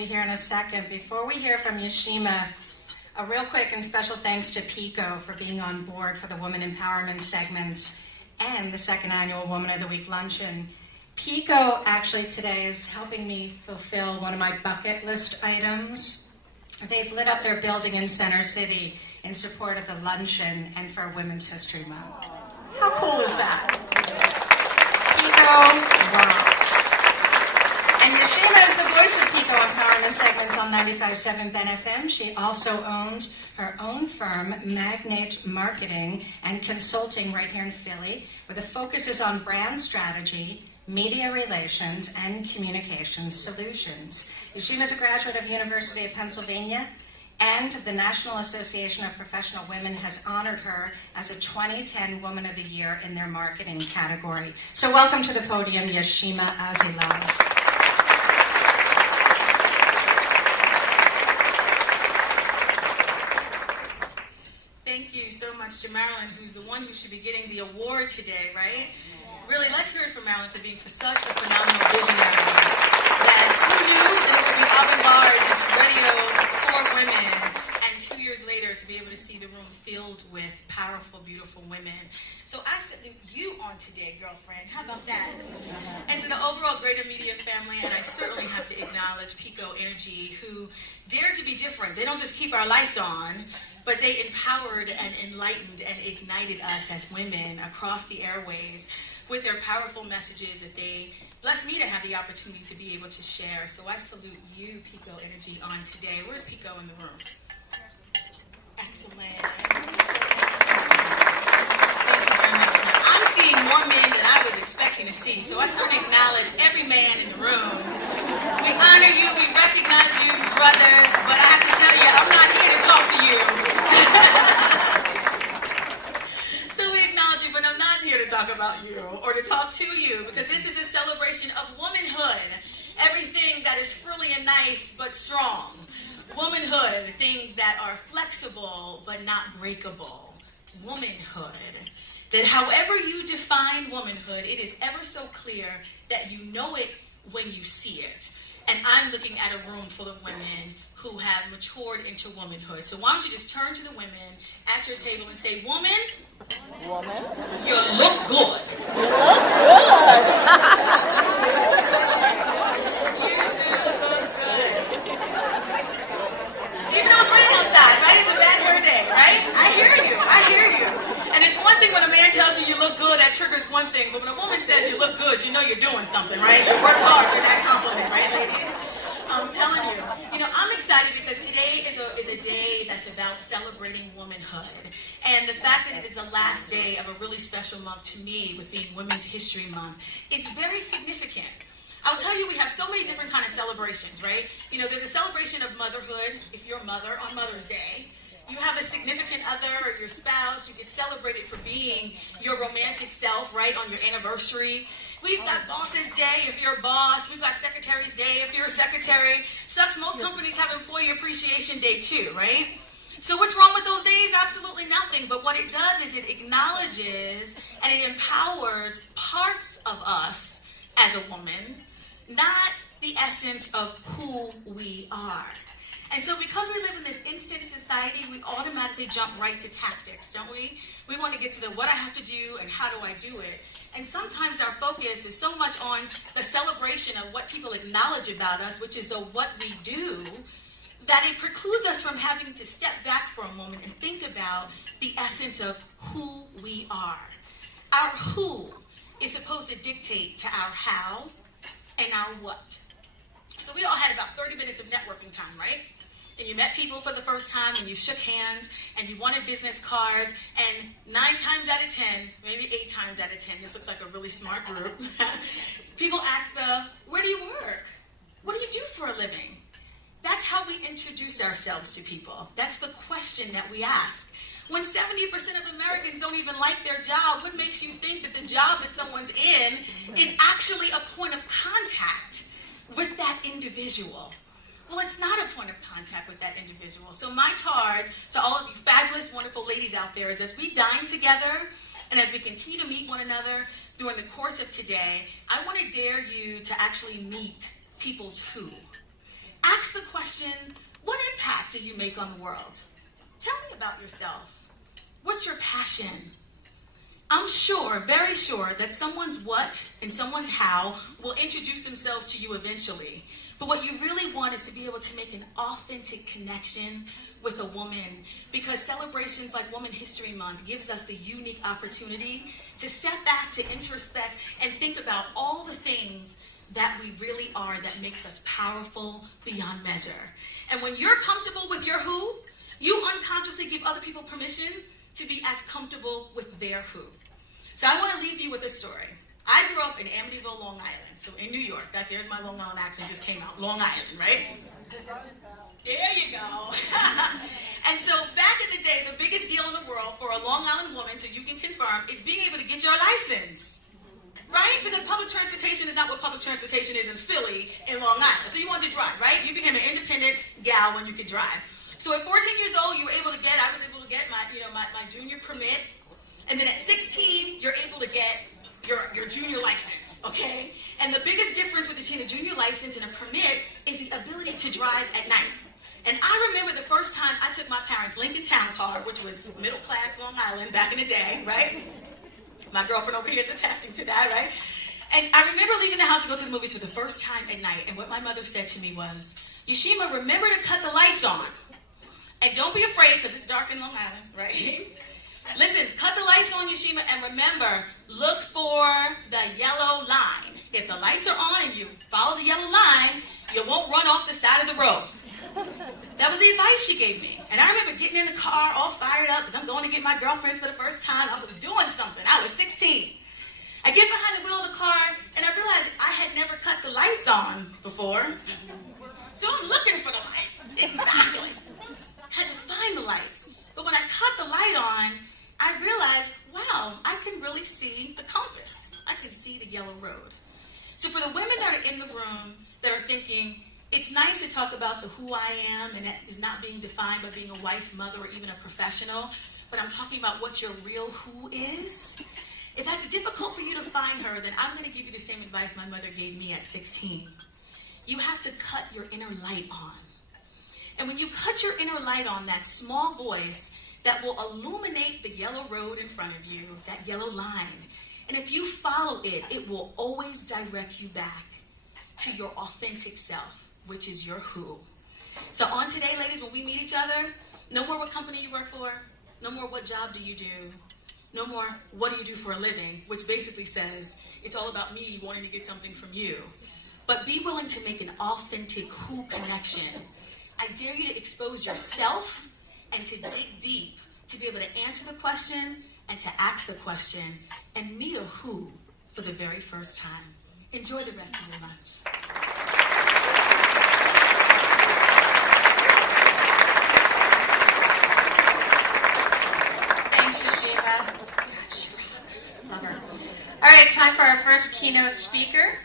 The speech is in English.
Here in a second. Before we hear from Yashima, a real quick and special thanks to Pico for being on board for the Women Empowerment segments and the second annual Woman of the Week Luncheon. Pico actually today is helping me fulfill one of my bucket list items. They've lit up their building in Center City in support of the luncheon and for Women's History Month. How cool is that? Pico rocks. And Yashima is the voice of Pico Empowerment segments on 95.7 BenFM. She also owns her own firm, Magnate Marketing and Consulting, right here in Philly, where the focus is on brand strategy, media relations, and communications solutions. Yashima is a graduate of University of Pennsylvania, and the National Association of Professional Women has honored her as a 2010 Woman of the Year in their marketing category. So welcome to the podium, Yashima AziLove. Thank you so much to Marilyn, who's the one who should be getting the award today, right? Really, let's hear it from Marilyn for being such a phenomenal visionary. That who knew that it would be avant-garde to do radio for women, and 2 years later to be able to see the room filled with powerful, beautiful women. So I salute you on today, girlfriend. How about that? And to the overall Greater Media family, and I certainly have to acknowledge Pico Energy, who dared to be different. They don't just keep our lights on, but they empowered and enlightened and ignited us as women across the airways with their powerful messages that they blessed me to have the opportunity to be able to share. So I salute you, Pico Energy, on today. Where's Pico in the room? Excellent. Thank you very much. Now, I'm seeing more men than I was expecting to see, so I certainly acknowledge every man in the room. We honor you, we recognize you, brothers, but I have to tell you, I'm not here to talk to you. So we acknowledge you, but I'm not here to talk about you or to talk to you, because this is a celebration of womanhood. Everything that is frilly and nice, but strong. Womanhood, things that are flexible, but not breakable. Womanhood. That however you define womanhood, it is ever so clear that you know it when you see it. And I'm looking at a room full of women who have matured into womanhood. So why don't you just turn to the women at your table and say, woman, you look good. You look good. You do look good. Even though it's raining outside, right? It's a bad hair day, right? I hear you. And it's one thing when a man tells you look good, that triggers one thing. But when a woman says you look good, you know you're doing something, right? You worked hard for that compliment, right, ladies? I'm telling you. I'm excited because today is a day that's about celebrating womanhood. And the fact that it is the last day of a really special month to me, with being Women's History Month, is very significant. I'll tell you, we have so many different kind of celebrations, right? There's a celebration of motherhood, if you're a mother, on Mother's Day. You have a significant other or your spouse, you get celebrated for being your romantic self, right, on your anniversary. We've got Boss's Day if you're a boss. We've got Secretary's Day if you're a secretary. Shucks, most companies have Employee Appreciation Day too, right? So what's wrong with those days? Absolutely nothing. But what it does is it acknowledges and it empowers parts of us as a woman, not the essence of who we are. And so because we live in this instant society, we automatically jump right to tactics, don't we? We want to get to the what I have to do and how do I do it. And sometimes our focus is so much on the celebration of what people acknowledge about us, which is the what we do, that it precludes us from having to step back for a moment and think about the essence of who we are. Our who is supposed to dictate to our how and our what. So we all had about 30 minutes of networking time, right? And you met people for the first time, and you shook hands, and you wanted business cards, and 9 times out of 10, maybe 8 times out of 10, this looks like a really smart group, people ask where do you work? What do you do for a living? That's how we introduce ourselves to people. That's the question that we ask. When 70% of Americans don't even like their job, what makes you think that the job that someone's in is actually a point of contact with that individual? Well, it's not a point of contact with that individual. So my charge to all of you fabulous, wonderful ladies out there is as we dine together and as we continue to meet one another during the course of today, I want to dare you to actually meet people's who. Ask the passion, what impact do you make on the world? Tell me about yourself. What's your passion? I'm sure, very sure, that someone's what and someone's how will introduce themselves to you eventually. But what you really want is to be able to make an authentic connection with a woman, because celebrations like Women's History Month gives us the unique opportunity to step back, to introspect, and think about all the things that we really are that makes us powerful beyond measure. And when you're comfortable with your who, you unconsciously give other people permission to be as comfortable with their who. So I want to leave you with a story. I grew up in Amityville, Long Island. So in New York, there's my Long Island accent just came out. Long Island, right? There you go. And so back in the day, the biggest deal in the world for a Long Island woman, so you can confirm, is being able to get your license. Right? Because public transportation is not what public transportation is in Philly, in Long Island. So you wanted to drive, right? You became an independent gal when you could drive. So at 14 years old, I was able to get my junior permit. And then at 16, you're able to get your junior license, okay? And the biggest difference between a junior license and a permit is the ability to drive at night. And I remember the first time I took my parents' Lincoln Town car, which was middle class Long Island back in the day, right? My girlfriend over here is attesting to that, right? And I remember leaving the house to go to the movies for the first time at night, and what my mother said to me was, Yashima, remember to cut the lights on. And don't be afraid, because it's dark in Long Island, right? Listen, cut the lights on, Yashima, and remember, look for the yellow line. If the lights are on and you follow the yellow line, you won't run off the side of the road. That was the advice she gave me. And I remember getting in the car all fired up because I'm going to get my girlfriends for the first time. I was doing something. I was 16. I get behind the wheel of the car, and I realized I had never cut the lights on before. So I'm looking for the lights. Exactly. Had to find the lights. But when I cut the light on, I realized, wow, I can really see the compass. I can see the yellow road. So for the women that are in the room that are thinking, it's nice to talk about the who I am, and that is not being defined by being a wife, mother, or even a professional, but I'm talking about what your real who is. If that's difficult for you to find her, then I'm going to give you the same advice my mother gave me at 16. You have to cut your inner light on. And when you cut your inner light on, that small voice that will illuminate the yellow road in front of you, that yellow line, and if you follow it, it will always direct you back to your authentic self, which is your who. So on today, ladies, when we meet each other, no more what company you work for, no more what job do you do, no more what do you do for a living, which basically says it's all about me wanting to get something from you. But be willing to make an authentic who connection. I dare you to expose yourself and to dig deep to be able to answer the question and to ask the question and meet a who for the very first time. Enjoy the rest of your lunch. Thanks, Yashima. God, she rocks. Love her. All right, time for our first keynote speaker.